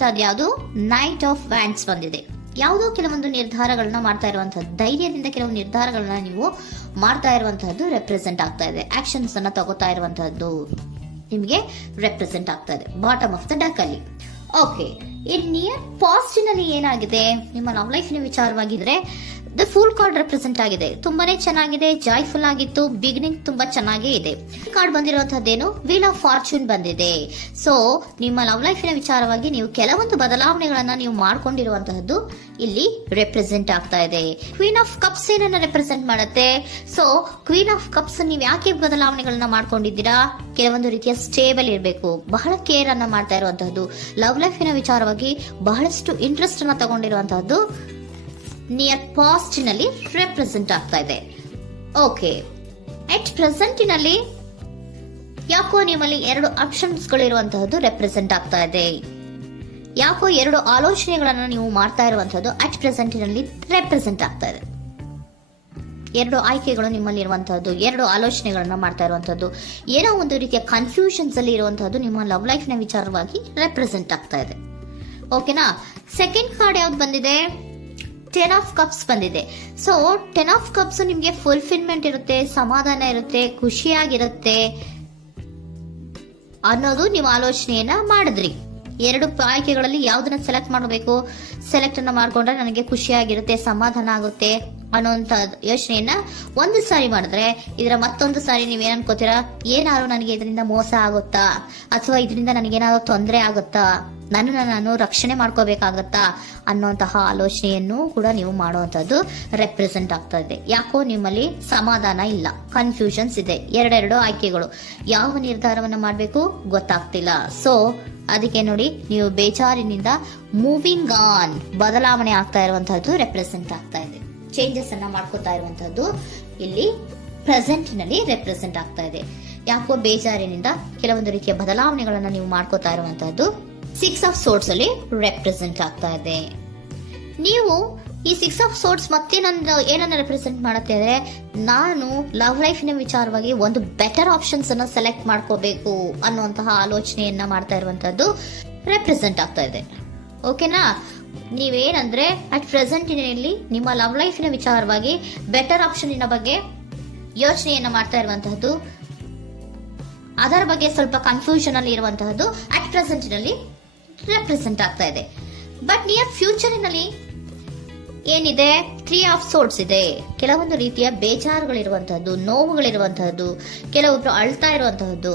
ಬಂದಿರುವಂತಹದ್ದು ಯಾವುದು? Knight of wands ಬಂದಿದೆ. ಯಾವುದೋ ಕೆಲವೊಂದು ನಿರ್ಧಾರಗಳನ್ನ ಮಾಡ್ತಾ ಇರುವಂತಹದ್ದು, ಧೈರ್ಯದಿಂದ ಕೆಲವು ನಿರ್ಧಾರಗಳನ್ನ ನೀವು ಮಾಡ್ತಾ ಇರುವಂತಹದ್ದು ರೆಪ್ರೆಸೆಂಟ್ ಆಗ್ತಾ ಇದೆ. ಆಕ್ಷನ್ಸ್ ಅನ್ನ ತಗೋತಾ ಇರುವಂತಹದ್ದು ನಿಮಗೆ ರೆಪ್ರೆಸೆಂಟ್ ಆಗ್ತಾ ಇದೆ ಬಾಟಮ್ ಆಫ್ ದ ಡಕ್ ಅಲ್ಲಿ. ಓಕೆ, ಇನ್ ನಿಯರ್ ಪಾಸಿಟಿವ್ ಏನಾಗಿದೆ? ನಿಮ್ಮ ಲವ್ ಲೈಫ್ ವಿಚಾರವಾಗಿದ್ರೆ ದ ಫೂಲ್ ಕಾರ್ಡ್ ರೆಪ್ರೆಸೆಂಟ್ ಆಗಿದೆ. ತುಂಬಾನೇ ಚೆನ್ನಾಗಿದೆ, ಜಾಯ್ಫುಲ್ ಆಗಿತ್ತು, ಬಿಗಿನಿಂಗ್ ತುಂಬಾ ಚೆನ್ನಾಗೇ ಇದೆ. ಕಾರ್ಡ್ ಬಂದಿರುವಂತಹದ್ದೇನು? ವೀಲ್ ಆಫ್ ಫಾರ್ಚೂನ್ ಬಂದಿದೆ. ಸೊ ನಿಮ್ಮ ಲವ್ ಲೈಫಿನ ವಿಚಾರವಾಗಿ ನೀವು ಕೆಲವೊಂದು ಬದಲಾವಣೆಗಳನ್ನ ನೀವು ಮಾಡ್ಕೊಂಡಿರುವಂತಹದ್ದು ಇಲ್ಲಿ ರೆಪ್ರೆಸೆಂಟ್ ಆಗ್ತಾ ಇದೆ. ಕ್ವೀನ್ ಆಫ್ ಕಪ್ಸ್ ಏನನ್ನ ರೆಪ್ರೆಸೆಂಟ್ ಮಾಡುತ್ತೆ? ಸೊ ಕ್ವೀನ್ ಆಫ್ ಕಪ್ಸ್ ನೀವು ಯಾಕೆ ಬದಲಾವಣೆಗಳನ್ನ ಮಾಡ್ಕೊಂಡಿದ್ದೀರಾ? ಕೆಲವೊಂದು ರೀತಿಯ ಸ್ಟೇಬಲ್ ಇರಬೇಕು, ಬಹಳ ಕೇರ್ ಅನ್ನ ಮಾಡ್ತಾ ಇರುವಂತಹದ್ದು, ಲವ್ ಲೈಫಿನ ವಿಚಾರವಾಗಿ ಬಹಳಷ್ಟು ಇಂಟ್ರೆಸ್ಟ್ ಅನ್ನ ತಗೊಂಡಿರುವಂತಹದ್ದು ನಿಯರ್ ಪಾಸ್ಟ್ನಲ್ಲಿ ರೆಪ್ರೆಸೆಂಟ್ ಆಗ್ತಾ ಇದೆ. ಓಕೆ, ಎಟ್ ಪ್ರೆಸೆಂಟಿನಲ್ಲಿ ಯಾಕೋ ನಿಮ್ಮಲ್ಲಿ 2 ಆಪ್ಷನ್ಸ್ಗಳು ಇರುವಂತಹದ್ದು ರೆಪ್ರೆಸೆಂಟ್ ಆಗ್ತಾ ಇದೆ. ಯಾಕೋ 2 ಆಲೋಚನೆಗಳನ್ನ ನೀವು ಮಾಡ್ತಾ ಇರುವಂತಹದ್ದು ಅಟ್ ಪ್ರೆಸೆಂಟಿನಲ್ಲಿ ರೆಪ್ರೆಸೆಂಟ್ ಆಗ್ತಾ ಇದೆ. 2 ಆಯ್ಕೆಗಳು ನಿಮ್ಮಲ್ಲಿ ಇರುವಂತಹದ್ದು, 2 ಆಲೋಚನೆಗಳನ್ನ ಮಾಡ್ತಾ ಇರುವಂತಹದ್ದು, ಏನೋ ಒಂದು ರೀತಿಯ ಕನ್ಫ್ಯೂಷನ್ಸ್ ಅಲ್ಲಿ ಇರುವಂತಹದ್ದು ನಿಮ್ಮ ಲವ್ ಲೈಫ್ ನ ವಿಚಾರವಾಗಿ ರೆಪ್ರೆಸೆಂಟ್ ಆಗ್ತಾ ಇದೆ. ಓಕೆನಾ? ಸೆಕೆಂಡ್ ಕಾರ್ಡ್ ಯಾವ್ದು ಬಂದಿದೆ? 10 ಆಫ್ ಕಪ್ಸ್ ಬಂದಿದೆ. ಸೊ 10 ಆಫ್ ಕಪ್ಸ್ ನಿಮ್ಗೆ ಫುಲ್ಫಿಲ್ಮೆಂಟ್ ಇರುತ್ತೆ, ಸಮಾಧಾನ ಇರುತ್ತೆ, ಖುಷಿಯಾಗಿರುತ್ತೆ ಅನ್ನೋದು ನೀವು ಆಲೋಚನೆಯನ್ನ ಮಾಡಿದ್ರಿ. 2 ಆಯ್ಕೆಗಳಲ್ಲಿ ಯಾವ್ದನ್ನ ಸೆಲೆಕ್ಟ್ ಮಾಡಬೇಕು? ಸೆಲೆಕ್ಟ್ ಅನ್ನ ಮಾಡ್ಕೊಂಡ್ರೆ ನನಗೆ ಖುಷಿಯಾಗಿರುತ್ತೆ, ಸಮಾಧಾನ ಆಗುತ್ತೆ ಅನ್ನೋಂತ ಯೋಚನೆಯನ್ನ ಒಂದು ಸಾರಿ ಮಾಡಿದ್ರೆ, ಇದರ ಮತ್ತೊಂದು ಸಾರಿ ನೀವೇನ್ ಅನ್ಕೋತೀರಾ? ಏನಾದ್ರು ನನಗೆ ಇದರಿಂದ ಮೋಸ ಆಗುತ್ತಾ, ಅಥವಾ ಇದರಿಂದ ನನಗೇನಾದ್ರು ತೊಂದರೆ ಆಗುತ್ತಾ, ನಾನು ರಕ್ಷಣೆ ಮಾಡ್ಕೋಬೇಕಾಗತ್ತಾ ಅನ್ನೋಂತಹ ಆಲೋಚನೆಯನ್ನು ಕೂಡ ನೀವು ಮಾಡುವಂತದ್ದು ರೆಪ್ರೆಸೆಂಟ್ ಆಗ್ತಾ ಇದೆ. ಯಾಕೋ ನಿಮ್ಮಲ್ಲಿ ಸಮಾಧಾನ ಇಲ್ಲ, ಕನ್ಫ್ಯೂಷನ್ಸ್ ಇದೆ, 2 ಆಯ್ಕೆಗಳು, ಯಾವ ನಿರ್ಧಾರವನ್ನ ಮಾಡಬೇಕು ಗೊತ್ತಾಗ್ತಿಲ್ಲ. ಸೊ ಅದಕ್ಕೆ ನೋಡಿ, ನೀವು ಬೇಜಾರಿನಿಂದ ಮೂವಿಂಗ್ ಆನ್, ಬದಲಾವಣೆ ಆಗ್ತಾ ಇರುವಂತಹದ್ದು ರೆಪ್ರೆಸೆಂಟ್ ಆಗ್ತಾ ಇದೆ. ಚೇಂಜಸ್ ಅನ್ನ ಮಾಡ್ಕೋತಾ ಇರುವಂತಹದ್ದು ಇಲ್ಲಿ ಪ್ರೆಸೆಂಟ್ ನಲ್ಲಿ ರೆಪ್ರೆಸೆಂಟ್ ಆಗ್ತಾ ಇದೆ. ಯಾಕೋ ಬೇಜಾರಿನಿಂದ ಕೆಲವೊಂದು ರೀತಿಯ ಬದಲಾವಣೆಗಳನ್ನ ನೀವು ಮಾಡ್ಕೋತಾ ಇರುವಂತಹದ್ದು 6 ಆಫ್ ಸೋರ್ಟ್ಸ್ ಅಲ್ಲಿ ರೆಪ್ರೆಸೆಂಟ್ ಆಗ್ತಾ ಇದೆ. ನೀವು ಈ 6 ಆಫ್ ಸೋರ್ಟ್ಸ್ ಮತ್ತೆ ಏನನ್ನ ರೆಪ್ರೆಸೆಂಟ್ ಮಾಡುತ್ತೆ ಅಂದ್ರೆ, ನಾನು ಲವ್ ಲೈಫಿನ ವಿಚಾರವಾಗಿ ಒಂದು ಬೆಟರ್ ಆಪ್ಷನ್ಸ್ ಅನ್ನ ಸೆಲೆಕ್ಟ್ ಮಾಡ್ಕೋಬೇಕು ಅನ್ನುವಂತಹ ಆಲೋಚನೆಯನ್ನ ಮಾಡ್ತಾ ಇರುವಂತಹದ್ದು ರೆಪ್ರೆಸೆಂಟ್ ಆಗ್ತಾ ಇದೆ. ಓಕೆನಾ? ನೀವೇನಂದ್ರೆ ಅಟ್ ಪ್ರೆಸೆಂಟಿನಲ್ಲಿ ನಿಮ್ಮ ಲವ್ ಲೈಫಿನ ವಿಚಾರವಾಗಿ ಬೆಟರ್ ಆಪ್ಷನ್ ಬಗ್ಗೆ ಯೋಚನೆಯನ್ನ ಮಾಡ್ತಾ ಇರುವಂತಹದ್ದು, ಅದರ ಬಗ್ಗೆ ಸ್ವಲ್ಪ ಕನ್ಫ್ಯೂಷನ್ ಅಲ್ಲಿ ಇರುವಂತಹದ್ದು ಅಟ್ ಪ್ರೆಸೆಂಟಿನಲ್ಲಿ ರೆಪ್ರೆಸೆಂಟ್ ಆಗ್ತಾ ಇದೆ. ಬಟ್ ನಿಯರ್ ಫ್ಯೂಚರಿನಲ್ಲಿ ಏನಿದೆ? 3 ಆಫ್ ಸೋರ್ಟ್ಸ್ ಇದೆ. ಕೆಲವೊಂದು ರೀತಿಯ ಬೇಜಾರುಗಳಿರುವಂತಹದ್ದು, ನೋವುಗಳಿರುವಂತಹದ್ದು, ಕೆಲವೊಬ್ರು ಅಳ್ತಾ ಇರುವಂತಹದ್ದು,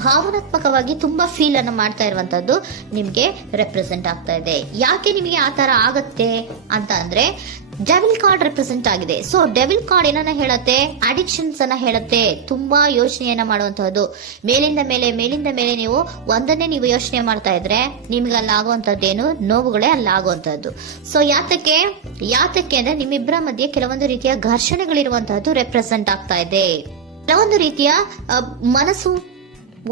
ಭಾವನಾತ್ಮಕವಾಗಿ ತುಂಬಾ ಫೀಲ್ ಅನ್ನ ಮಾಡ್ತಾ ಇರುವಂತಹದ್ದು ನಿಮ್ಗೆ ರೆಪ್ರೆಸೆಂಟ್ ಆಗ್ತಾ ಇದೆ. ಯಾಕೆ ನಿಮಗೆ ಆ ತರ ಆಗತ್ತೆ ಅಂತ ಅಂದ್ರೆ, ಡೆವಿಲ್ ಕಾರ್ಡ್ ರೆಪ್ರೆಸೆಂಟ್ ಆಗಿದೆ. ಸೊ ಡೆವಿಲ್ ಕಾರ್ಡ್ ಏನನ್ನ ಹೇಳತ್ತೆ? ಅಡಿಕ್ಷನ್ಸ್ ಅನ್ನ ಹೇಳತ್ತೆ. ತುಂಬಾ ಯೋಚನೆಯನ್ನ ಮಾಡುವಂತಹದ್ದು, ಮೇಲಿಂದ ಮೇಲೆ ನೀವು ಒಂದನ್ನೇ ನೀವು ಯೋಚನೆ ಮಾಡ್ತಾ ಇದ್ರೆ ನಿಮ್ಗೆ ಅಲ್ಲಾಗುವಂತದ್ದೇನು? ನೋವುಗಳೇ ಅಲ್ಲಾಗುವಂತಹದ್ದು. ಸೊ ಯಾತಕ್ಕೆ ಅಂದ್ರೆ ನಿಮ್ಮಿಬ್ಬರ ಮಧ್ಯೆ ಕೆಲವೊಂದು ರೀತಿಯ ಘರ್ಷಣೆಗಳಿರುವಂತಹದ್ದು ರೆಪ್ರೆಸೆಂಟ್ ಆಗ್ತಾ ಇದೆ. ಕೆಲವೊಂದು ರೀತಿಯ ಮನಸ್ಸು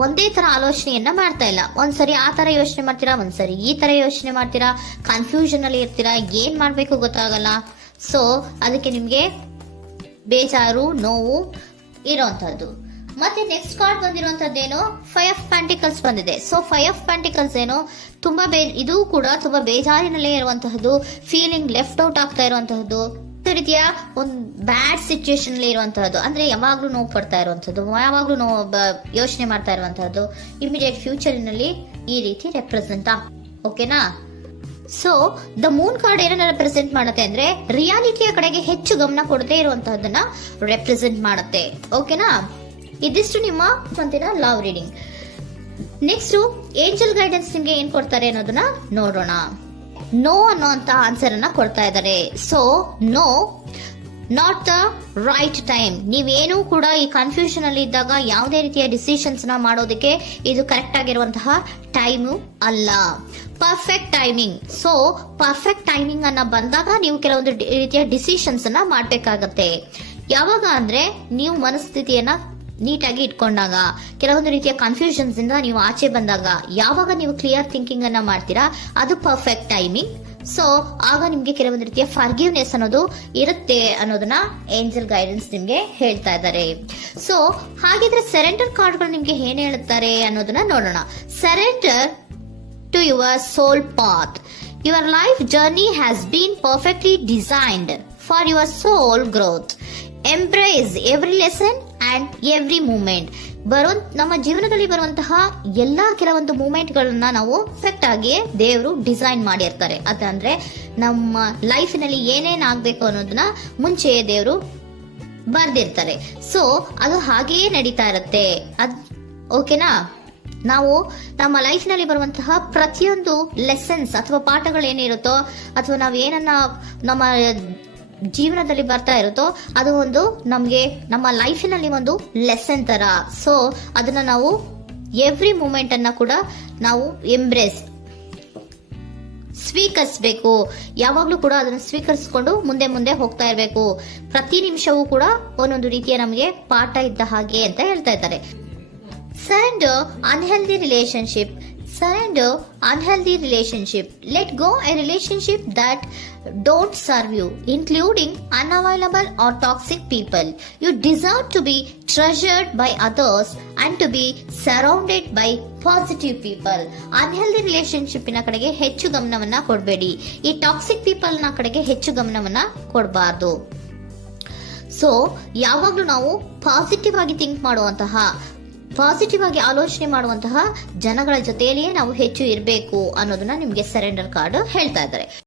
ಒಂದೇ ತರ ಆಲೋಚನೆಯನ್ನ ಮಾಡ್ತಾ ಇಲ್ಲ. ಒಂದ್ಸರಿ ಆ ತರ ಯೋಚನೆ ಮಾಡ್ತೀರಾ, ಒಂದ್ಸರಿ ಈ ತರ ಯೋಚನೆ ಮಾಡ್ತೀರಾ, ಕನ್ಫ್ಯೂಷನ್ ಅಲ್ಲಿ ಇರ್ತೀರಾ, ಏನ್ ಮಾಡ್ಬೇಕು ಗೊತ್ತಾಗಲ್ಲ. ಸೊ ಅದಕ್ಕೆ ನಿಮ್ಗೆ ಬೇಜಾರು, ನೋವು ಇರೋಂಥದ್ದು. ಮತ್ತೆ ನೆಕ್ಸ್ಟ್ ಕಾರ್ಡ್ ಬಂದಿರುವಂತದ್ದೇನು? 5 ಆಫ್ ಪ್ಯಾಂಟಿಕಲ್ಸ್ ಬಂದಿದೆ. ಸೊ 5 ಆಫ್ ಪ್ಯಾಂಟಿಕಲ್ಸ್ ಏನು? ಇದು ಕೂಡ ತುಂಬಾ ಬೇಜಾರಿನಲ್ಲೇ ಇರುವಂತಹದ್ದು, ಫೀಲಿಂಗ್ ಲೆಫ್ಟ್ ಔಟ್ ಆಗ್ತಾ ಇರುವಂತಹದ್ದು, ರೀತಿಯ ಒಂದು ಬ್ಯಾಡ್ ಸಿಚುಯೇಷನ್ ಅಲ್ಲಿ ಇರುವಂತಹದ್ದು, ಅಂದ್ರೆ ಯಾವಾಗ್ಲೂ ನೋವು ಪಡ್ತಾ ಇರುವಂತಹದ್ದು, ಯಾವಾಗ್ಲೂ ಯೋಚನೆ ಮಾಡ್ತಾ ಇರುವಂತಹದ್ದು, ಇಮಿಡಿಯೇಟ್ ಫ್ಯೂಚರಿನಲ್ಲಿ ಈ ರೀತಿ ರೆಪ್ರೆಸೆಂಟ್ ಓಕೆನಾ? ಸೊ ದ ಮೂನ್ ಕಾರ್ಡ್ ಏನನ್ನ ರೆಪ್ರೆಸೆಂಟ್ ಮಾಡುತ್ತೆ ಅಂದ್ರೆ, ರಿಯಾಲಿಟಿಯ ಕಡೆಗೆ ಹೆಚ್ಚು ಗಮನ ಕೊಡದೇ ಇರುವಂತಹದನ್ನ ರೆಪ್ರೆಸೆಂಟ್ ಮಾಡುತ್ತೆ. ಓಕೆನಾ? ಇದಿಷ್ಟು ನಿಮ್ಮ ಮಂತಿನ love reading. Next angel guidance ನಿಮ್ಗೆ ಏನ್ ಕೊಡ್ತಾರೆ ಅನ್ನೋದನ್ನ ನೋಡೋಣ. ನೋ ಅನ್ನೋಂತ ಆನ್ಸರ್ ಅನ್ನ ಕೊಡ್ತಾ ಇದ್ದಾರೆ. So no, not the right time. ನೀವೇನು ಕೂಡ ಈ ಕನ್ಫ್ಯೂಷನ್ ಅಲ್ಲಿ ಇದ್ದಾಗ ಯಾವುದೇ ರೀತಿಯ ಡಿಸಿಷನ್ಸ್ ನ ಮಾಡೋದಕ್ಕೆ ಇದು ಕರೆಕ್ಟ್ ಆಗಿರುವಂತಹ ಟೈಮು ಅಲ್ಲ. Perfect timing. So perfect timing ಅನ್ನ ಬಂದಾಗ ನೀವು ಕೆಲವೊಂದು ರೀತಿಯ ಡಿಸಿಷನ್ಸ್ ಅನ್ನ ಮಾಡ್ಬೇಕಾಗತ್ತೆ. ಯಾವಾಗ ಅಂದ್ರೆ ನೀವು ಮನಸ್ಥಿತಿಯನ್ನ ನೀಟಾಗಿ ಇಟ್ಕೊಂಡಾಗ, ಕೆಲವೊಂದು ರೀತಿಯ ಕನ್ಫ್ಯೂಷನ್ಸ್ ಇಂದ ನೀವು ಆಚೆ ಬಂದಾಗ, ಯಾವಾಗ ನೀವು ಕ್ಲಿಯರ್ ಥಿಂಕಿಂಗ್ ಅನ್ನ ಮಾಡ್ತೀರಾ ಅದು ಪರ್ಫೆಕ್ಟ್ ಟೈಮಿಂಗ್. ಸೊ ಆಗ ನಿಮ್ಗೆ ಕೆಲವೊಂದು ರೀತಿಯ ಫರ್ಗಿವ್ನೆಸ್ ಅನ್ನೋದು ಇರುತ್ತೆ ಅನ್ನೋದನ್ನ ಏಂಜಲ್ ಗೈಡೆನ್ಸ್ ನಿಮ್ಗೆ ಹೇಳ್ತಾ ಇದ್ದಾರೆ. ಸೊ ಹಾಗಿದ್ರೆ ಸರೆಂಡರ್ ಕಾರ್ಡ್ಗಳು ನಿಮ್ಗೆ ಏನ್ ಹೇಳುತ್ತಾರೆ ಅನ್ನೋದನ್ನ ನೋಡೋಣ. Surrender to your soul path. Your life journey has been perfectly designed for your soul growth. Embrace every lesson and every moment. ನಮ್ಮ ಜೀವನದಲ್ಲಿ ಬರುವಂತಹ ಎಲ್ಲಾ ಕೆಲವೊಂದು ಮೂಮೆಂಟ್ಗಳನ್ನ ನಾವು ಪರ್ಫೆಕ್ಟ್ ಆಗಿ ದೇವರು ಡಿಸೈನ್ ಮಾಡಿರ್ತಾರೆ. ಅದಂದ್ರೆ ನಮ್ಮ ಲೈಫಿನಲ್ಲಿ ಏನೇನ್ ಆಗ್ಬೇಕು ಅನ್ನೋದನ್ನ ಮುಂಚೆಯೇ ದೇವರು ಬರ್ದಿರ್ತಾರೆ. ಸೊ ಅದು ಹಾಗೆಯೇ ನಡೀತಾ ಇರುತ್ತೆ. ಓಕೆನಾ? ನಾವು ನಮ್ಮ ಲೈಫ್ ನಲ್ಲಿ ಬರುವಂತಹ ಪ್ರತಿಯೊಂದು ಲೆಸನ್ಸ್ ಅಥವಾ ಪಾಠಗಳೇನಿರುತ್ತೋ ಅಥವಾ ನಾವು ಏನನ್ನ ನಮ್ಮ ಜೀವನದಲ್ಲಿ ಬರ್ತಾ ಇರುತ್ತೋ ಅದು ಒಂದು ನಮ್ಗೆ ನಮ್ಮ ಲೈಫಿನಲ್ಲಿ ಒಂದು ಲೆಸನ್ ತರ. ಸೊ ಅದನ್ನ ನಾವು ಎವ್ರಿ ಮೂಮೆಂಟ್ ಅನ್ನ ಕೂಡ ನಾವು ಎಂಬ್ರೇಸ್ ಸ್ವೀಕರಿಸಬೇಕು. ಯಾವಾಗ್ಲೂ ಕೂಡ ಅದನ್ನು ಸ್ವೀಕರಿಸಿಕೊಂಡು ಮುಂದೆ ಮುಂದೆ ಹೋಗ್ತಾ ಇರಬೇಕು. ಪ್ರತಿ ನಿಮಿಷವೂ ಕೂಡ ಒಂದೊಂದು ರೀತಿಯ ನಮಗೆ ಪಾಠ ಇದ್ದ ಹಾಗೆ ಅಂತ ಹೇಳ್ತಾ ಇದ್ದಾರೆ. Surrender unhealthy relationship. Surrender unhealthy relationship. Let go a relationship that don't serve you, including unavailable or toxic people. You deserve to be treasured by others and to be surrounded by positive people. Unhealthy relationship ನ ಕಡೆಗೆ ಹೆಚ್ಚು ಗಮನವನ್ನ ಕೊಡಬೇಡಿ. ಈ toxic people ನ ಕಡೆಗೆ ಹೆಚ್ಚು ಗಮನವನ್ನ ಕೊಡಬಾರ್ದು. So ಯಾವಾಗ್ಲೂ ನಾವು ಪಾಸಿಟಿವ್ ಆಗಿ ಥಿಂಕ್ ಮಾಡುವಂತಹ, ಪಾಸಿಟಿವ್ ಆಗಿ ಆಲೋಚನೆ ಮಾಡುವಂತಹ ಜನಗಳ ಜೊತೆಯಲ್ಲಿಯೇ ನಾವು ಹೆಚ್ಚು ಇರಬೇಕು ಅನ್ನೋದನ್ನ ನಿಮ್ಗೆ ಸರೆಂಡರ್ ಕಾರ್ಡ್ ಹೇಳ್ತಾ ಇದ್ದಾರೆ.